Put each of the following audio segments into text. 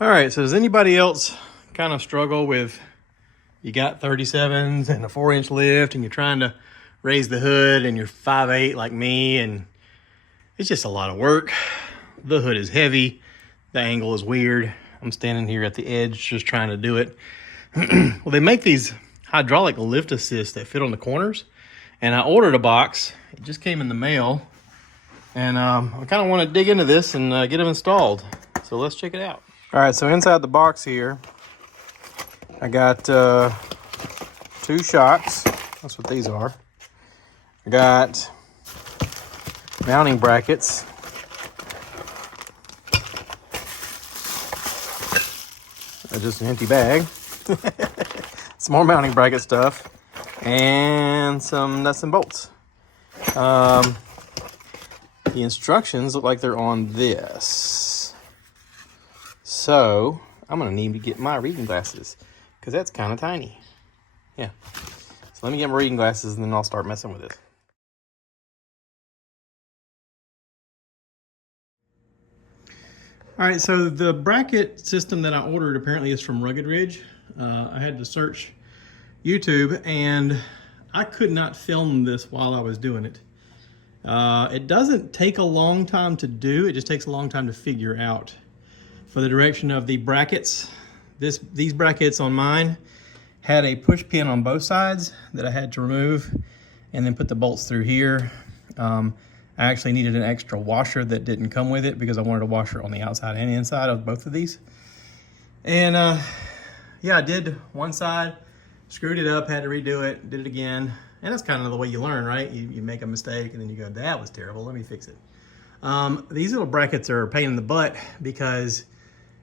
All right, so does anybody else kind of struggle with, you got 37s and a 4-inch lift and you're trying to raise the hood and you're 5'8" like me, and it's just a lot of work. The hood is heavy, the angle is weird. I'm standing here at the edge just trying to do it. Well, they make these hydraulic lift assists that fit on the corners, and I ordered a box. It just came in the mail, and I kind of want to dig into this and get them installed. So let's check it out. All right, so inside the box here, I got 2 shocks. That's what these are. I got mounting brackets. Just an empty bag. Some more mounting bracket stuff. And some nuts and bolts. The instructions look like they're on this. So I'm gonna need to get my reading glasses because that's kind of tiny. Yeah. So let me get my reading glasses and then I'll start messing with it. All right, so the bracket system that I ordered apparently is from Rugged Ridge. I had to search YouTube and I could not film this while I was doing it. It doesn't take a long time to do, it just takes a long time to figure out. For the direction of the brackets, these brackets on mine had a push pin on both sides that I had to remove and then put the bolts through here. I actually needed an extra washer that didn't come with it because I wanted a washer on the outside and inside of both of these. And yeah, I did one side, screwed it up, had to redo it, did it again. And that's kind of the way you learn, right? You make a mistake and then you go, that was terrible, let me fix it. These little brackets are a pain in the butt because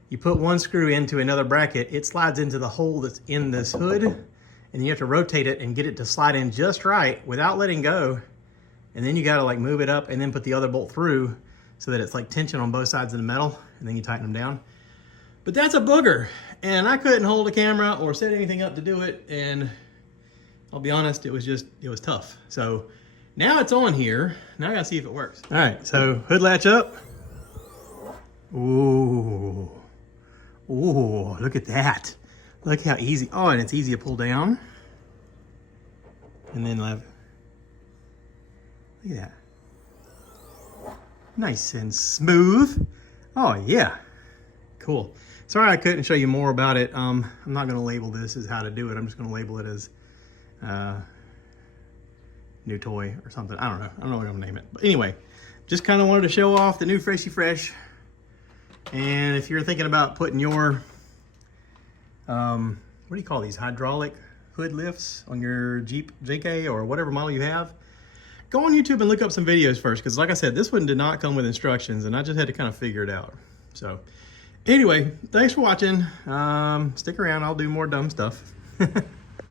you put one screw into another bracket, it slides into the hole that's in this hood, and you have to rotate it and get it to slide in just right without letting go. And then you gotta like move it up and then put the other bolt through so that it's like tension on both sides of the metal, and then you tighten them down. But that's a booger, and I couldn't hold a camera or set anything up to do it, and I'll be honest, it was tough. So now it's on here, now I gotta see if it works. All right, so hood latch up. Ooh. Ooh, look at that. Look how easy. Oh, and it's easy to pull down. And then look at that. Nice and smooth. Oh, yeah. Cool. Sorry I couldn't show you more about it. I'm not going to label this as how to do it. I'm just going to label it as new toy or something. I don't know. I don't know what I'm going to name it. But anyway, just kind of wanted to show off the new Freshy Fresh. And if you're thinking about putting your, what do you call these, hydraulic hood lifts on your Jeep JK or whatever model you have, go on YouTube and look up some videos first, because like I said, this one did not come with instructions and I just had to kind of figure it out. So anyway, thanks for watching. Stick around, I'll do more dumb stuff.